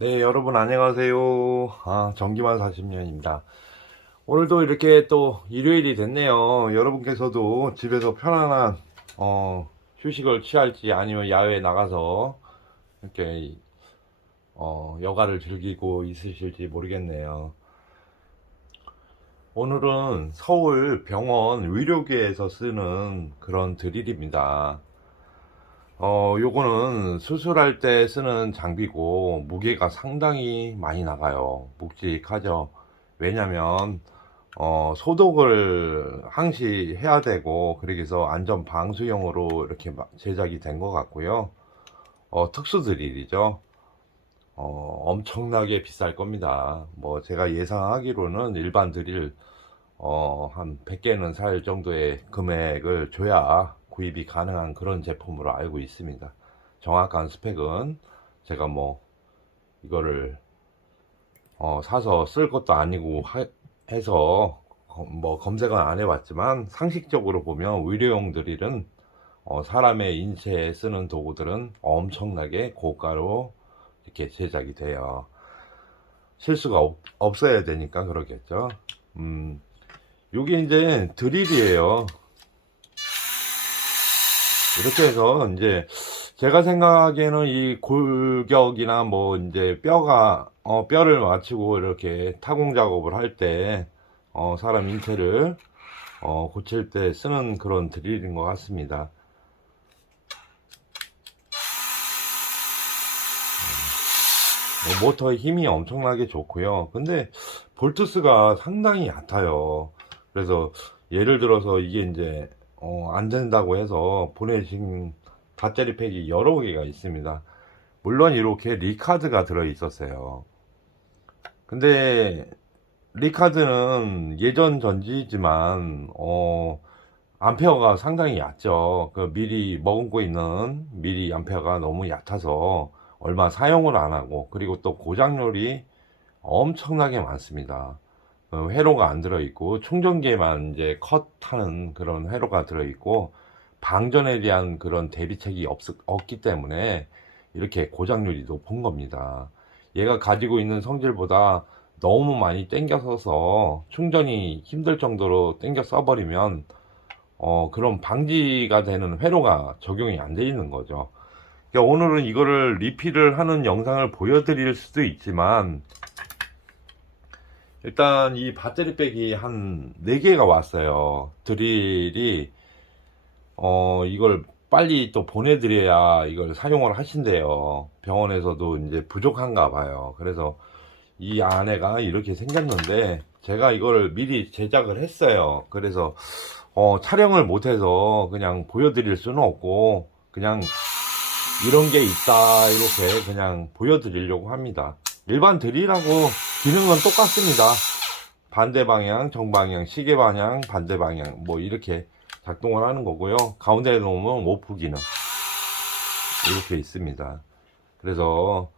네, 여러분 안녕하세요. 전기만 40년입니다. 오늘도 이렇게 또 일요일이 됐네요. 여러분께서도 집에서 편안한 휴식을 취할지 아니면 야외에 나가서 이렇게 여가를 즐기고 있으실지 모르겠네요. 오늘은 서울 병원 의료계에서 쓰는 그런 드릴입니다. 요거는 수술할 때 쓰는 장비고 무게가 상당히 많이 나가요. 묵직하죠. 왜냐면 소독을 항시 해야 되고, 그래서 안전 방수용으로 이렇게 제작이 된 것 같고요. 특수 드릴이죠. 엄청나게 비쌀 겁니다. 뭐 제가 예상하기로는 일반 드릴 한 100개는 살 정도의 금액을 줘야 구입이 가능한 그런 제품으로 알고 있습니다. 정확한 스펙은 제가 뭐 이거를 사서 쓸 것도 아니고 해서 뭐 검색은 안 해봤지만, 상식적으로 보면 의료용 드릴은 사람의 인체에 쓰는 도구들은 엄청나게 고가로 이렇게 제작이 돼요. 실수가 없어야 되니까 그러겠죠. 요게 이제 드릴이에요. 이렇게 해서 이제 제가 생각하기에는 이 골격이나 뭐 이제 뼈를 맞추고 이렇게 타공 작업을 할 때 사람 인체를 고칠 때 쓰는 그런 드릴인 것 같습니다. 모터의 힘이 엄청나게 좋고요. 근데 볼트스가 상당히 얕아요. 그래서 예를 들어서 이게 이제 안 된다고 해서 보내신 닷자리 팩이 여러 개가 있습니다. 물론 이렇게 리카드가 들어 있었어요. 근데 리카드는 예전 전지지만 암페어가 상당히 얕죠. 그 미리 머금고 있는 미리 암페어가 너무 얕아서 얼마 사용을 안 하고, 그리고 또 고장률이 엄청나게 많습니다. 회로가 안 들어있고 충전기에만 이제 컷하는 그런 회로가 들어있고, 방전에 대한 그런 대비책이 없기 때문에 이렇게 고장률이 높은 겁니다. 얘가 가지고 있는 성질보다 너무 많이 땡겨 써서 충전이 힘들 정도로 땡겨 써버리면 그런 방지가 되는 회로가 적용이 안 돼 있는 거죠. 그러니까 오늘은 이거를 리필을 하는 영상을 보여드릴 수도 있지만, 일단 이 배터리백이 한 4개가 왔어요. 드릴이 이걸 빨리 또 보내드려야 이걸 사용을 하신대요. 병원에서도 이제 부족한가 봐요. 그래서 이 안에가 이렇게 생겼는데, 제가 이걸 미리 제작을 했어요. 그래서 촬영을 못해서 그냥 보여드릴 수는 없고, 그냥 이런 게 있다 이렇게 그냥 보여드리려고 합니다. 일반 드릴하고 기능은 똑같습니다. 반대 방향, 정방향, 시계 방향, 반대 방향 뭐 이렇게 작동을 하는 거고요. 가운데에 놓으면 오프 기능 이렇게 있습니다. 그래서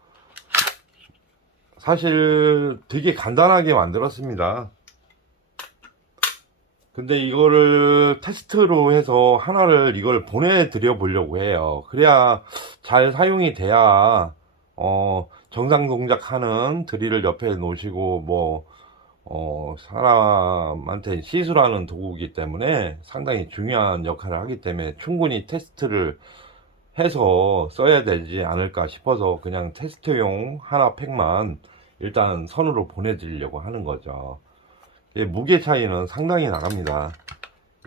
사실 되게 간단하게 만들었습니다. 근데 이거를 테스트로 해서 하나를 이걸 보내드려 보려고 해요. 그래야 잘 사용이 돼야 정상 동작하는 드릴을 옆에 놓으시고 뭐 사람한테 시술하는 도구이기 때문에 상당히 중요한 역할을 하기 때문에 충분히 테스트를 해서 써야 되지 않을까 싶어서 그냥 테스트용 하나 팩만 일단 선으로 보내드리려고 하는 거죠. 무게 차이는 상당히 나갑니다.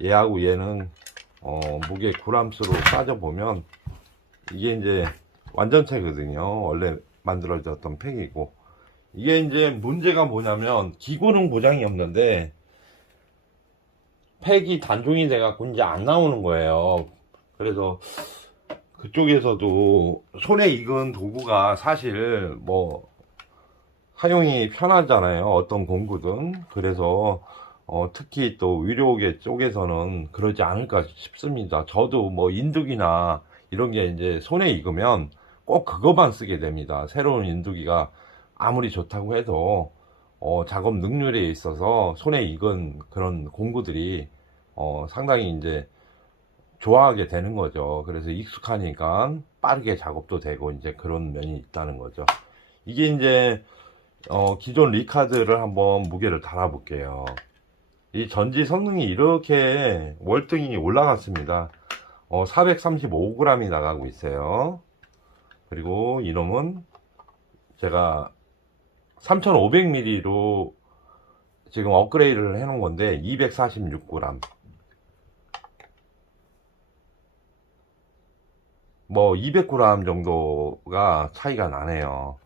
얘하고 얘는 무게 그람수로 따져보면 이게 이제 완전체거든요. 원래 만들어졌던 팩이고, 이게 이제 문제가 뭐냐면 기구는 고장이 없는데 팩이 단종이 돼 갖고 이제 안 나오는 거예요. 그래서 그쪽에서도 손에 익은 도구가 사실 뭐 사용이 편하잖아요. 어떤 공구든. 그래서 특히 또 의료계 쪽에서는 그러지 않을까 싶습니다. 저도 뭐 인두기나 이런 게 이제 손에 익으면 꼭 그것만 쓰게 됩니다. 새로운 인두기가 아무리 좋다고 해도 작업 능률에 있어서 손에 익은 그런 공구들이 상당히 이제 좋아하게 되는 거죠. 그래서 익숙하니까 빠르게 작업도 되고 이제 그런 면이 있다는 거죠. 이게 이제 기존 리카드를 한번 무게를 달아 볼게요. 이 전지 성능이 이렇게 월등히 올라갔습니다. 435g이 나가고 있어요. 그리고 이놈은 제가 3500ml로 지금 업그레이드를 해 놓은 건데 246g, 뭐 200g 정도가 차이가 나네요.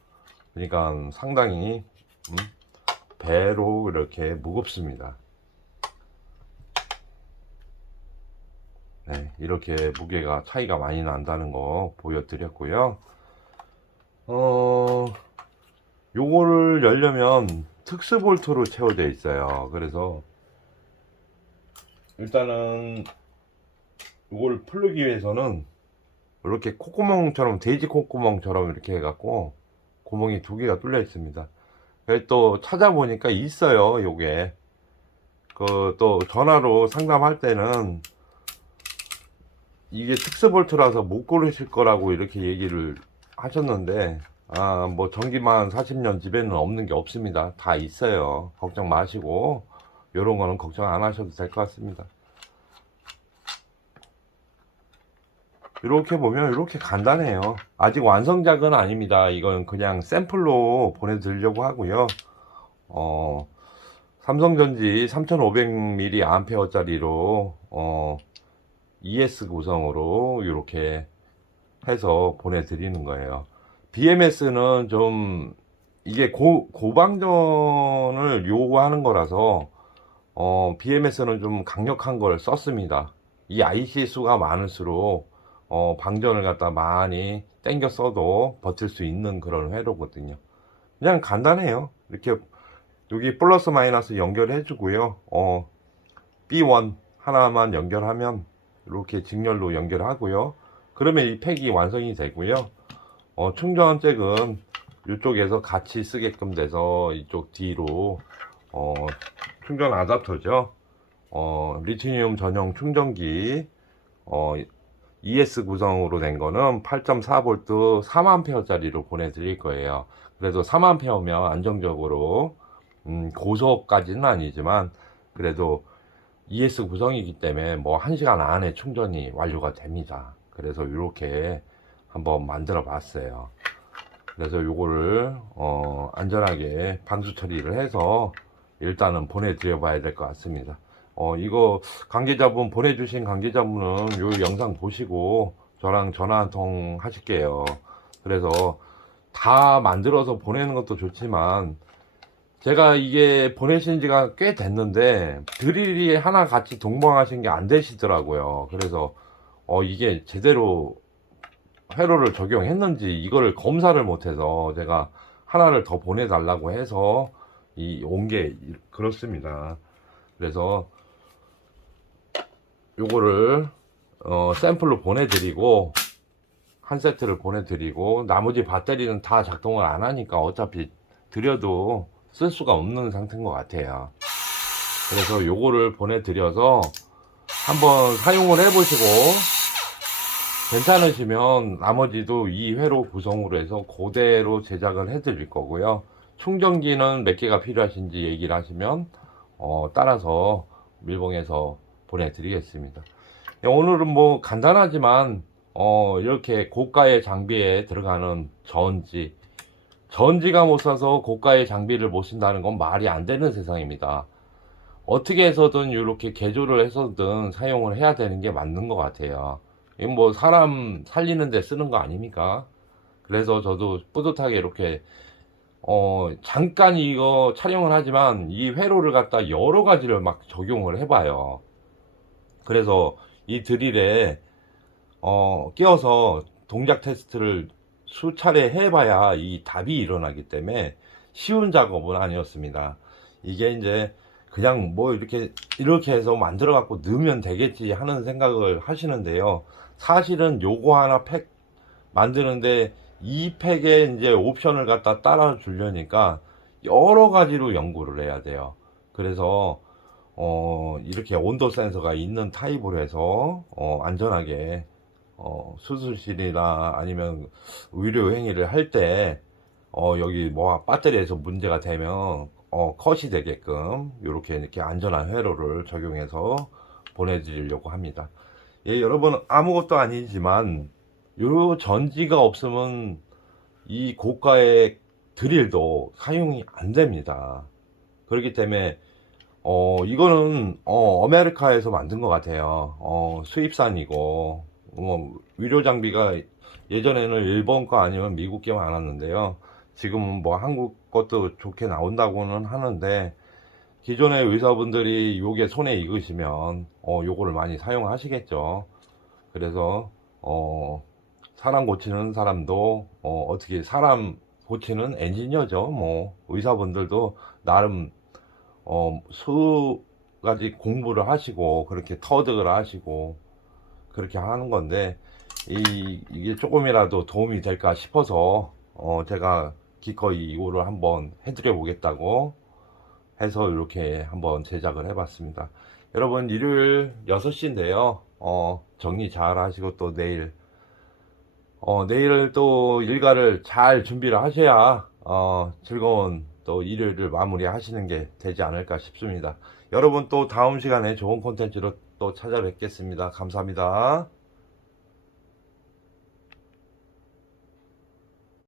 그러니까 상당히 배로 이렇게 무겁습니다. 네, 이렇게 무게가 차이가 많이 난다는 거 보여드렸고요. 요거를 열려면 특수 볼트로 채워져 있어요. 그래서 일단은 이걸 풀기 위해서는 이렇게 콧구멍처럼, 돼지 콧구멍처럼 이렇게 해갖고 구멍이 두 개가 뚫려 있습니다. 또 찾아보니까 있어요. 요게 또 전화로 상담할 때는 이게 특수 볼트라서 못 고르실 거라고 이렇게 얘기를 하셨는데, 뭐 전기만 40년 집에는 없는 게 없습니다. 다 있어요. 걱정 마시고 요런 거는 걱정 안 하셔도 될 것 같습니다. 이렇게 보면 이렇게 간단해요. 아직 완성작은 아닙니다. 이건 그냥 샘플로 보내드리려고 하고요. 삼성전지 3500mAh 짜리로 ES 구성으로 이렇게 해서 보내드리는 거예요. BMS는 좀 이게 고방전을 요구하는 거라서 BMS는 좀 강력한 걸 썼습니다. 이 IC 수가 많을수록 방전을 갖다 많이 땡겨 써도 버틸 수 있는 그런 회로거든요. 그냥 간단해요. 이렇게 여기 플러스 마이너스 연결해 주고요. B1 하나만 연결하면 이렇게 직렬로 연결하고요. 그러면 이 팩이 완성이 되고요. 충전 잭은 이쪽에서 같이 쓰게끔 돼서 이쪽 뒤로 충전 아답터죠. 리튬 전용 충전기 ES 구성으로 된 거는 8.4V 3A 짜리로 보내드릴 거예요. 그래도 3A면 안정적으로 고속까지는 아니지만 그래도 ES 구성이기 때문에 뭐 1시간 안에 충전이 완료가 됩니다. 그래서 이렇게 한번 만들어 봤어요. 그래서 요거를 안전하게 방수 처리를 해서 일단은 보내드려 봐야 될 것 같습니다. 이거 관계자분, 보내주신 관계자분은 요 영상 보시고 저랑 전화 한 통 하실게요. 그래서 다 만들어서 보내는 것도 좋지만 제가 이게 보내신 지가 꽤 됐는데 드릴이 하나 같이 동봉하신 게 안 되시더라고요. 그래서 이게 제대로 회로를 적용했는지 이거를 검사를 못해서 제가 하나를 더 보내달라고 해서 온 게 그렇습니다. 그래서 요거를 샘플로 보내드리고 한 세트를 보내드리고 나머지 배터리는 다 작동을 안 하니까 어차피 드려도 쓸 수가 없는 상태인 것 같아요. 그래서 요거를 보내드려서 한번 사용을 해보시고 괜찮으시면 나머지도 이 회로 구성으로 해서 그대로 제작을 해드릴 거고요. 충전기는 몇 개가 필요하신지 얘기를 하시면 따라서 밀봉해서 보내드리겠습니다. 오늘은 뭐 간단하지만 이렇게 고가의 장비에 들어가는 전지가 못 사서 고가의 장비를 못 쓴다는 건 말이 안 되는 세상입니다. 어떻게 해서든 이렇게 개조를 해서든 사용을 해야 되는 게 맞는 것 같아요. 이건 뭐 사람 살리는 데 쓰는 거 아닙니까? 그래서 저도 뿌듯하게 이렇게 잠깐 이거 촬영을 하지만 이 회로를 갖다 여러 가지를 막 적용을 해봐요. 그래서 이 드릴에 끼워서 동작 테스트를 수차례 해봐야 이 답이 일어나기 때문에 쉬운 작업은 아니었습니다. 이게 이제 그냥 뭐 이렇게 해서 만들어 갖고 넣으면 되겠지 하는 생각을 하시는데요. 사실은 요거 하나 팩 만드는데 이 팩에 이제 옵션을 갖다 따라 주려니까 여러 가지로 연구를 해야 돼요. 그래서 이렇게 온도 센서가 있는 타입으로 해서 안전하게 수술실이나 아니면 의료 행위를 할 때 여기 뭐 배터리에서 문제가 되면 컷이 되게끔 이렇게 안전한 회로를 적용해서 보내드리려고 합니다. 예, 여러분 아무것도 아니지만 요 전지가 없으면 이 고가의 드릴도 사용이 안 됩니다. 그렇기 때문에 이거는 아메리카에서 만든 것 같아요. 수입산이고 위료 장비가 예전에는 일본 거 아니면 미국 게 많았는데요. 지금은 뭐 한국 것도 좋게 나온다고는 하는데 기존의 의사분들이 요게 손에 익으시면 요거를 많이 사용하시겠죠. 그래서 사람 고치는 사람도 어떻게 사람 고치는 엔지니어죠. 뭐 의사분들도 나름 수 가지 공부를 하시고 그렇게 터득을 하시고 그렇게 하는 건데 이게 조금이라도 도움이 될까 싶어서 제가 기꺼이 이거를 한번 해드려 보겠다고 해서 이렇게 한번 제작을 해봤습니다. 여러분 일요일 6시인데요. 정리 잘 하시고 또 내일 또 일과를 잘 준비를 하셔야 즐거운 또 일요일을 마무리 하시는 게 되지 않을까 싶습니다. 여러분 또 다음 시간에 좋은 콘텐츠로 또 찾아뵙겠습니다. 감사합니다.